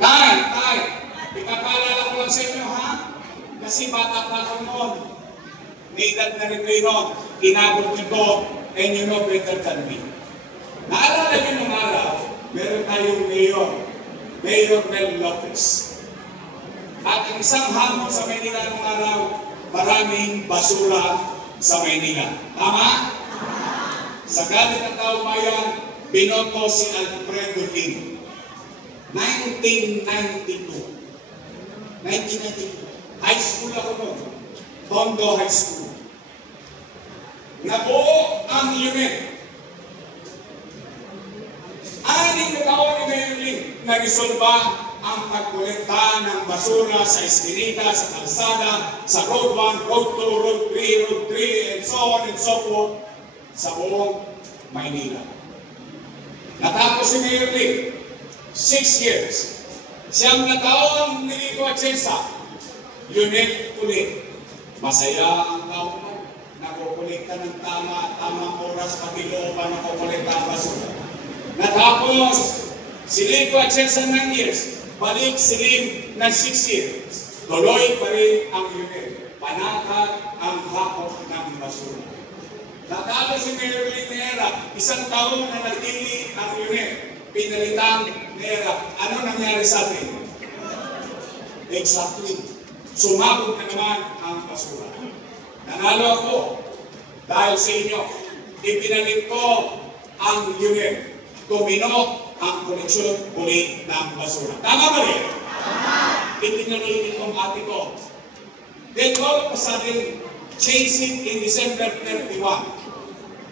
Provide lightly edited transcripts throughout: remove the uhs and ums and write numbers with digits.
Tay, ipapaalala ko lang sa inyo, ha? Kasi bata pa ako noon. May edad na rin kayo noon. Inabot nito, and you know better than me. Naalala niyo nung araw, meron tayong Mayor Mel Lopez. At ang isang hamon sa Maynila nung araw, maraming basura sa Maynila. Tama? Sa galit ng taong bayan, binoto si Alfredo Lim. 1992. High school ako noon. Tondo High School. Nabuo ang unit. 6 na taon ni Mayor Lim na resolba ang pagkolekta ng basura sa eskinita, sa kalsada, sa Road 1, Road 2, Road 3, Road 3, and so on and so forth sa buong Maynila. Natapos si Mayor Lim, 6 years. Siyang na taon ni Rico Atienza, unit ulit. Masaya ang taon mo. Nakukolekta ng tamang oras, pati looban nakukolekta ang basura. Natapos si Rico Atienza 9 years, balik si Lim na 6 years. Tuloy pa rin ang unit. Panatag ang hakot ng basura. Natapos si Mayor Lim Nera, 1 taon na nagtili ang unit. Pinalitang Nera. Ano nangyari sa atin? Exactly. Sumabog na naman ang basura. Nanalo ako dahil sa inyo. Ipinalit ko ang unit. Tumino ang koleksyon ulit ng basura. Tama ba rin? Itinuloy itong ate ko. Then all of a sudden, changing in December 31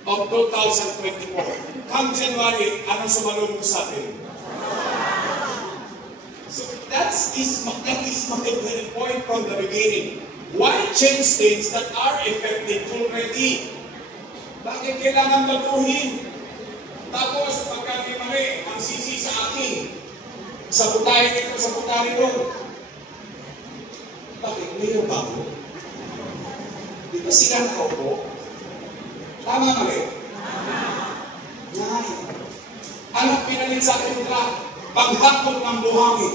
of 2024. Come January, anong sumalunod sa atin? So that is my very point from the beginning. Why change things that are effective already? Bakit kailangan baguhin? Tapos, pagka may mali, ang sisi sa akin, sabutahin ito, sabutahin ito. Bakit? Mayroon ba ako? Di ba sila nakaupo? Tama mali? Nay. Anong pinalit sa akin nila? Panghakot ng buhangin.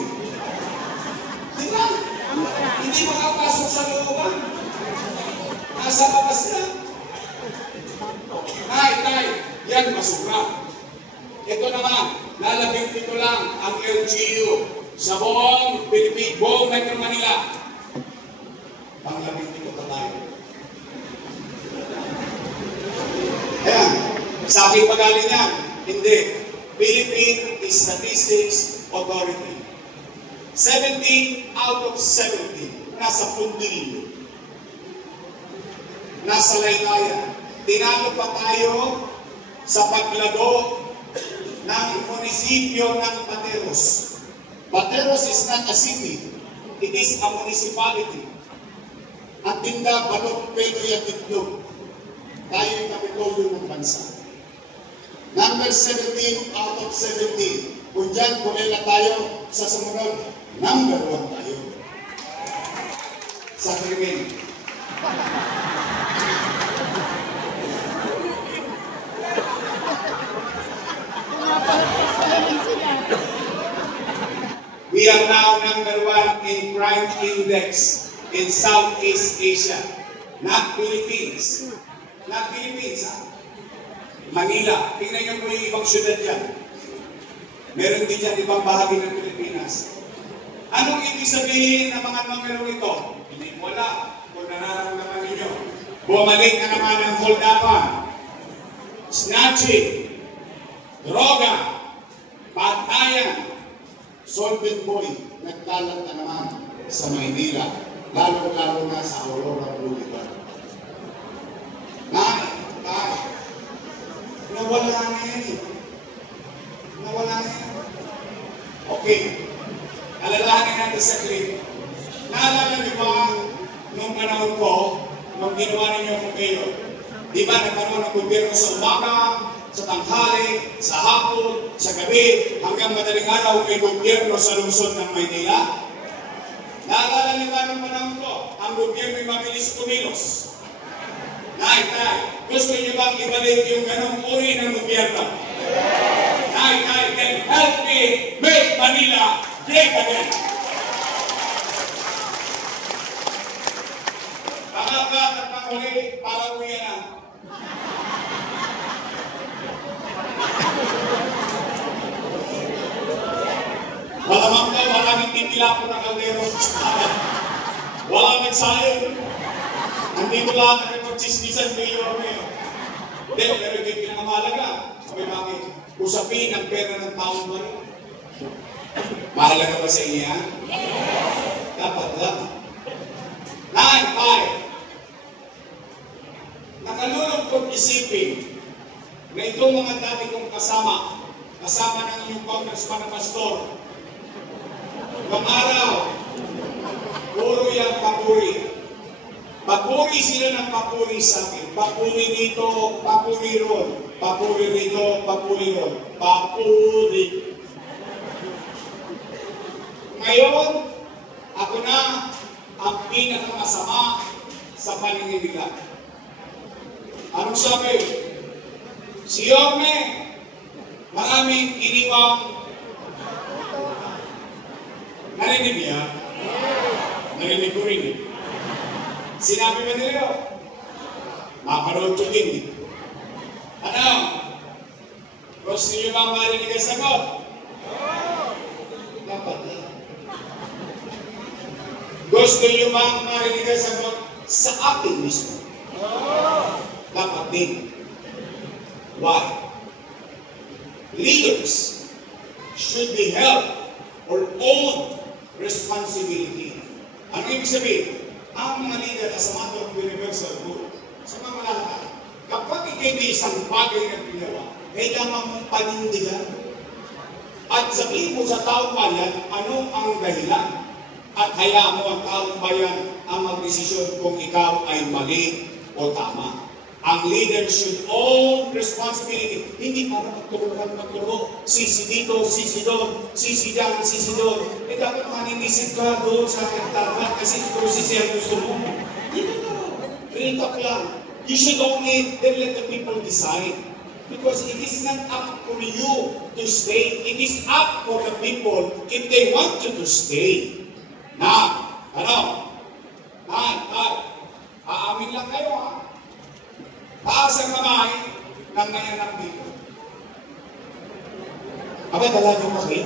Di ba? Hindi makapasok sa looban. Nasa labas na. Tay, yan basura. Ito naman, lalabing dito lang ang LGU sa buong Pilipinas, buong Metro Manila. Panglabing dito ka tayo. Ayan, sa aking pagaling yan, hindi. Philippine Statistics Authority. 17 out of 70 nasa Pundilin. Nasa Laylayan. Tinalo pa tayo sa paglago ng munisipyo ng Pateros. Pateros is not a city. It is a municipality. At tinda, balot, pedo, yatitlog. Tayo yung kapitolyo ng bansa. Number 17 out of 17. Kung dyan, kulela tayo sa sumunod, number 1 tayo. Sa krimen. We are now number 1 in crime index in Southeast Asia. Not Philippines. Not Philippines, ha? Manila. Tingnan niyo po yung ibang syudad yan. Meron din dyan ibang bahagi ng Pilipinas. Anong ibig sabihin ng mga numero ito? Hindi mo alam kung nararamdaman ninyo. Bumalik na naman ang holdapan, snatching, droga, patayan, solvent boy, nagkalat na naman sa Maynila, lalo-lalo na sa Aurora Boulevard. Nawala na yan eh. Nawala na yan. Okay. Alalahanin natin sa clip. Naalala niyo ba nung panahon ko, nung ginawa ninyo kung kayo, di ba nagkaroon ng gobyerno sa umaga, sa tanghali, sa hapon, sa gabi, hanggang madaling araw may gobyerno sa lungsod ng Maynila? Naalala niyo ba nung panahon ko, ang gobyerno ay mabilis kumilos? Nay, gusto niyo bang ibalik yung ganong uri ng gobyerno? Nay, can help me make Manila great again. Pangapat at panghuli, para uwi na. Malamang daw, maraming titila po ng kaldero. Wala nagsayo. Nandito lang ang pagchismisan ng iyo. Hindi, pero hindi pinakamahalaga. Sabi bakit? Usapin ang pera ng taong ba rin? Mahalaga ba sa inyo yan? Dapat lang. 9, 5. Nakalulungkot isipin na itong mga dati kong kasama ng inyong congressman na pastor, ng araw, puro yung papuri. Papuri sila ng papuri sa akin. Papuri dito, papuri ron. Papuri rito, papuri ron. Papuri. Ngayon, ako na ang pinakamasama sa paningin nila. Anong sabi? Si Yorme, maraming iniwang. Narinig niya? Narinig ko rin eh. Sinabi ba nila? Mapanood ko din eh. Ano? Gusto niyo bang marinig ang sagot? Dapat na. Gusto niyo bang marinig ang sagot sa atin mismo? Dapat din. Why? Leaders should be held or own responsibility. Ano ibig sabihin? Ang mga leader as a matter of universal good, sa mga lahat, kapag ikay may isang bagay na ginawa, kailangan mong panindigan. At sabihin mo sa taong bayan, ano ang dahilan? At hayaan mo ang taong bayan ang magdesisyon kung ikaw ay mali o tama. Ang leader should own responsibility. Hindi para magturo. Sisi dito, sisi doon, sisi dyan, sisi doon. Eh dapat maninisid ka doon sa kagtata kasi kung sisi ang gusto mo. Hindi na. Free talk lang. You should only let the people decide. Because it is not up for you to stay. It is up for the people if they want you to stay. Now, ano? Aamin lang kayo ha. Taas ang kamay ng may anak dito. Aba, talaga mo kayo?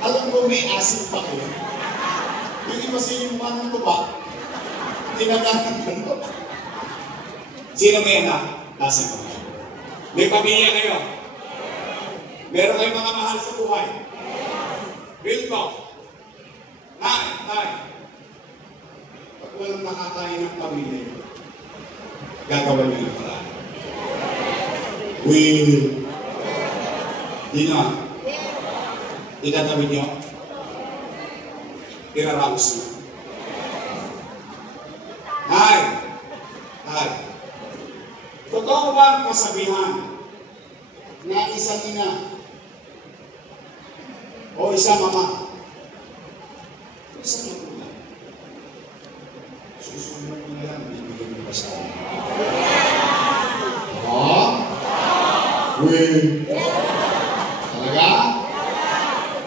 Alam mo, may asin pa ko. Yung iba sa yung mukha ng tuba, tinaganan ko. Sino may anak? Taas ang kamay. May pamilya kayo? Meron kayong mga mahal sa buhay? Real talk. Nay. Pag walang nakakain ng pamilya, gagawin nyo yung paraan. Di na. Itatawid nyo. Iraraos nyo. Nay. Totoo ba ang kasabihan na isang ina o isang mama? Isang magulang. Susunod mo na lang, bibigyan mo pa sa akin. Talaga?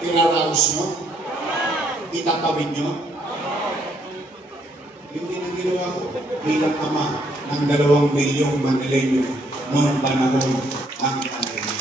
Iraraos nyo? Itatawid nyo? Yung ginagawa ko bilang ama ng 2 milyong Manileño noong panahon ng pandemya.